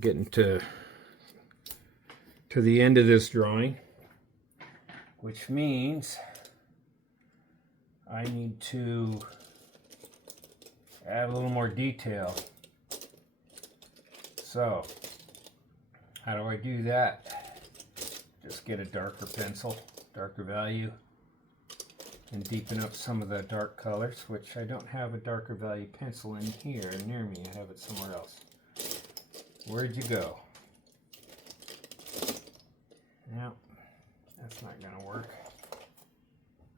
getting to the end of this drawing, which means I need to add a little more detail. So how do I do that? Just get a darker pencil, darker value, and deepen up some of the dark colors, which I don't have a darker value pencil in here near me. I have it somewhere else. Where'd you go? No, that's not gonna work.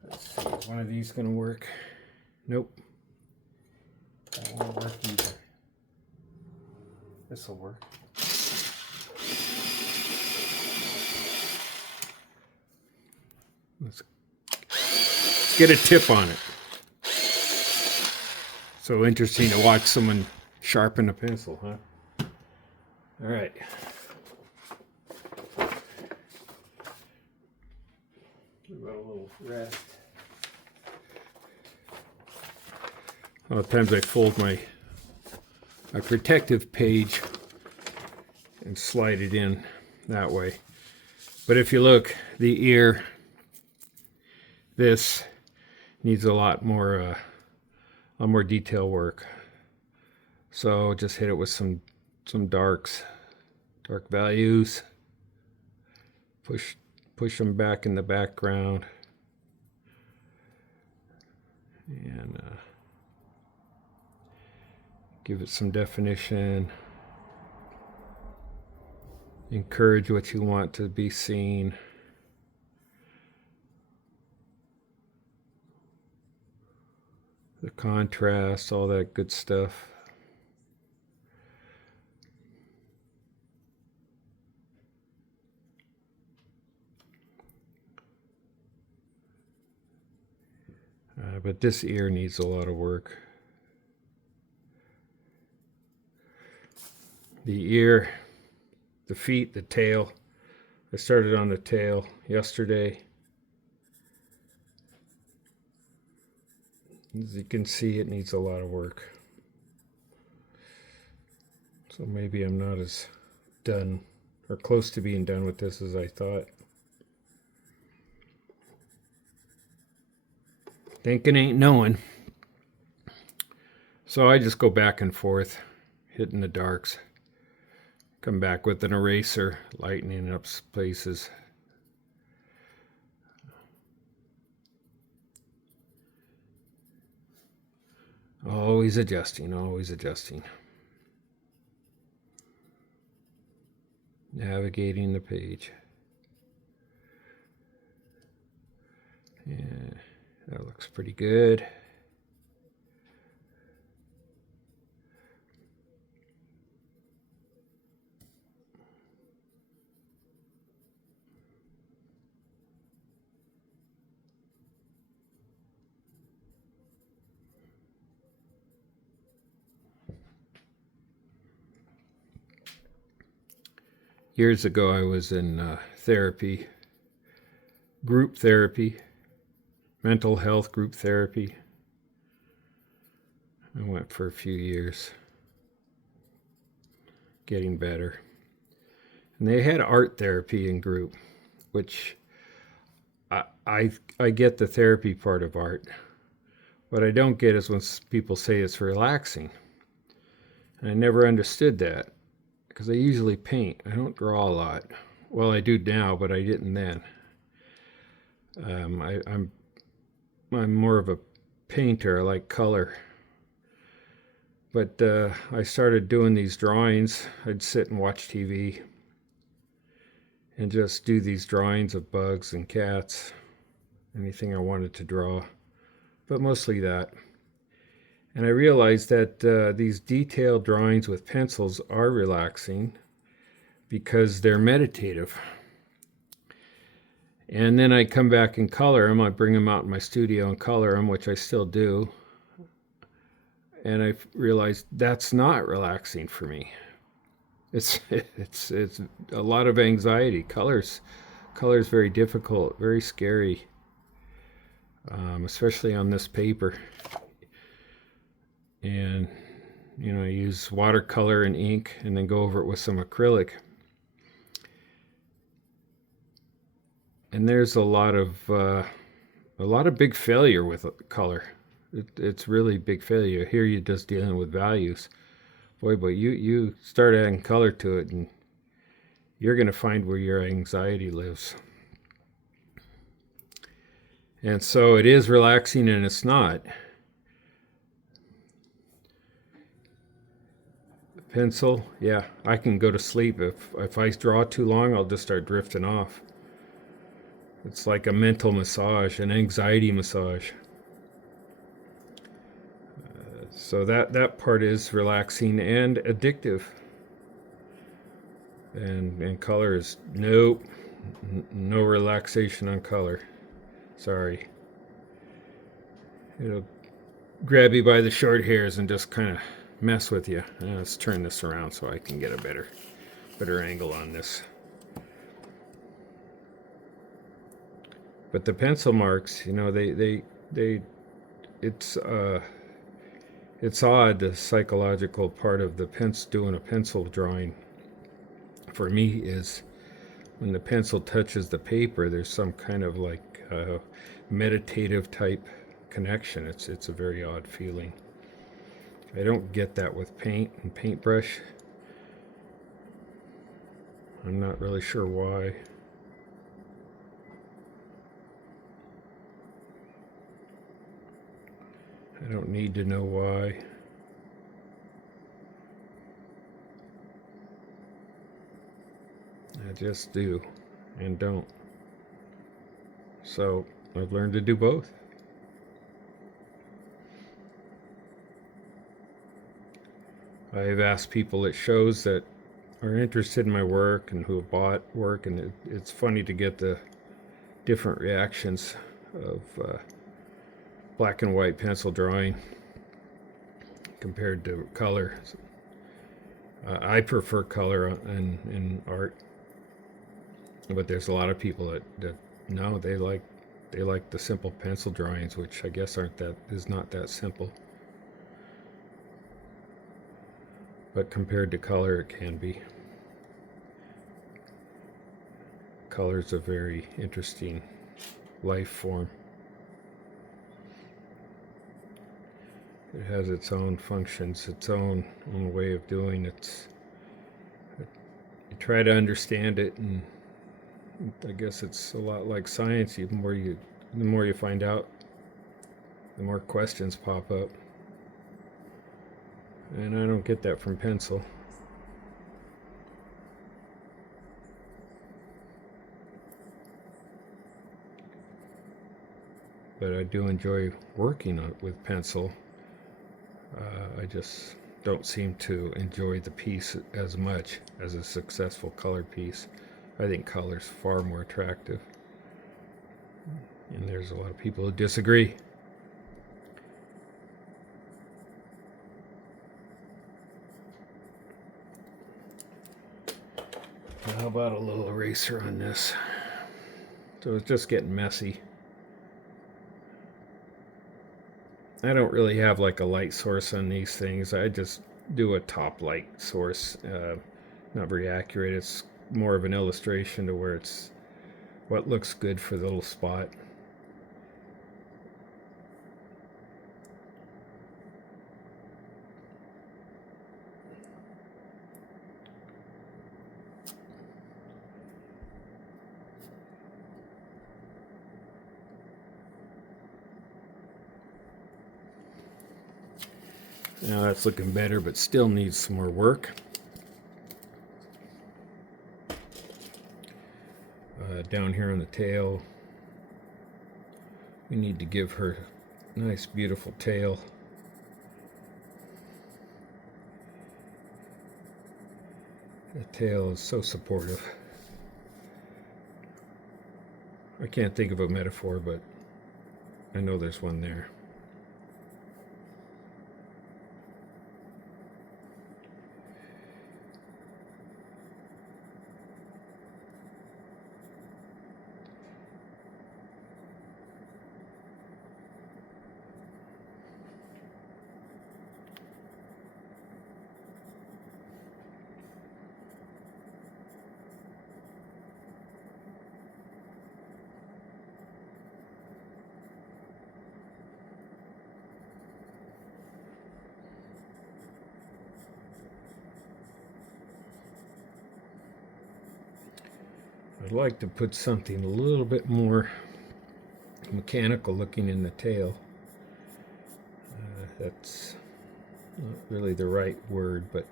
Let's see, is one of these gonna work? Nope. That won't work either. This'll work. Let's get a tip on it. So interesting to watch someone sharpen a pencil, huh? All right. Give it a little rest. A lot of times I fold my protective page and slide it in that way. But if you look, the ear, this needs a lot more detail work. So just hit it with some darks, dark values. Push them back in the background, and give it some definition. Encourage what you want to be seen. The contrast, all that good stuff. But this ear needs a lot of work. The ear, the feet, the tail. I started on the tail yesterday. As you can see, it needs a lot of work. So maybe I'm not as done or close to being done with this as I thought. Thinking ain't knowing. So I just go back and forth, hitting the darks. Come back with an eraser, lightening up places. Always adjusting, always adjusting. Navigating the page. Yeah, that looks pretty good. Years ago, I was in therapy, group therapy, mental health group therapy. I went for a few years, getting better. And they had art therapy in group, which I get the therapy part of art. What I don't get is when people say it's relaxing. And I never understood that, because I usually paint. I don't draw a lot. Well, I do now, but I didn't then. I'm more of a painter. I like color. But I started doing these drawings. I'd sit and watch TV and just do these drawings of bugs and cats, anything I wanted to draw, but mostly that. And I realized that these detailed drawings with pencils are relaxing because they're meditative. And then I come back and color them. I bring them out in my studio and color them, which I still do. And I realized that's not relaxing for me. It's a lot of anxiety. Color's very difficult, very scary, especially on this paper. And You know, use watercolor and ink and then go over it with some acrylic. And there's a lot of big failure with color. It's really big failure. Here you're just dealing with values. Boy, but you start adding color to it and you're going to find where your anxiety lives. And so it is relaxing and it's not. Pencil, yeah, I can go to sleep. If I draw too long, I'll just start drifting off. It's like a mental massage, an anxiety massage. So that part is relaxing and addictive. And color is nope, no relaxation on color. Sorry. It'll grab you by the short hairs and just kind of mess with you. Let's turn this around so I can get a better angle on this. But the pencil marks, you know, it's odd, the psychological part of doing a pencil drawing for me is when the pencil touches the paper, there's some kind of like meditative type connection. It's a very odd feeling. I don't get that with paint and paintbrush. I'm not really sure why. I don't need to know why. I just do and don't. So I've learned to do both. I've asked people at shows that are interested in my work and who have bought work, and it's funny to get the different reactions of black and white pencil drawing compared to color. I prefer color in art, but there's a lot of people that no, they like the simple pencil drawings, which I guess is not that simple. But compared to color, it can be. Color is a very interesting life form. It has its own functions, its own way of doing it. You try to understand it, and I guess it's a lot like science. The more you find out, the more questions pop up. And I don't get that from pencil. But I do enjoy working with pencil. I just don't seem to enjoy the piece as much as a successful color piece. I think color's far more attractive. And there's a lot of people who disagree. How about a little eraser on this? So it's just getting messy. I don't really have like a light source on these things. I just do a top light source. Not very accurate. It's more of an illustration to where it's what looks good for the little spot. Now that's looking better, but still needs some more work. Down here on the tail, we need to give her a nice, beautiful tail. The tail is so supportive. I can't think of a metaphor, but I know there's one there. I'd like to put something a little bit more mechanical looking in the tail. That's not really the right word, but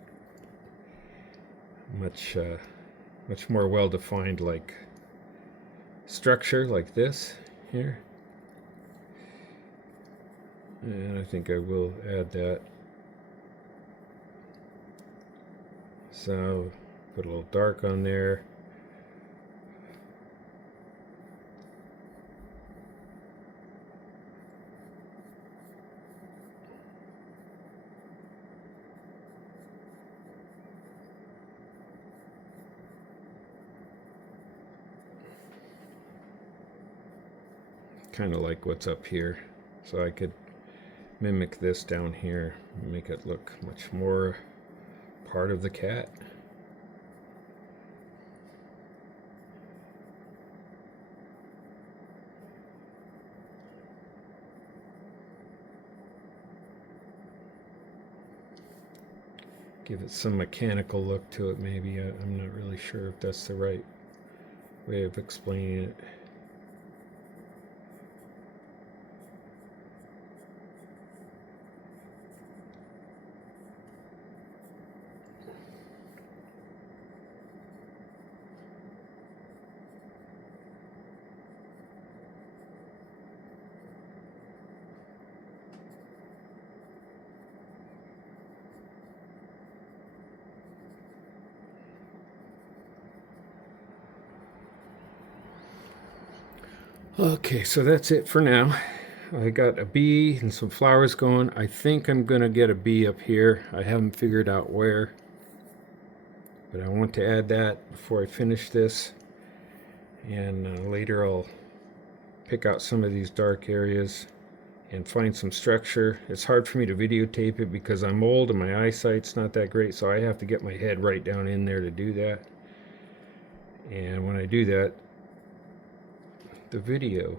much more well defined, like structure like this here. And I think I will add that. So put a little dark on there. Kind of like what's up here, so I could mimic this down here, make it look much more part of the cat. Give it some mechanical look to it, maybe. I'm not really sure if that's the right way of explaining it. Okay, so that's it for now. I got a bee and some flowers going. I think I'm gonna get a bee up here. I haven't figured out where, but I want to add that before I finish this. And later I'll pick out some of these dark areas and find some structure. It's hard for me to videotape it because I'm old and my eyesight's not that great, so I have to get my head right down in there to do that. And when I do that, the video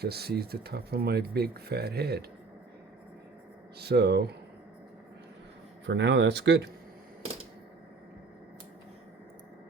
just sees the top of my big fat head. So for now, that's good.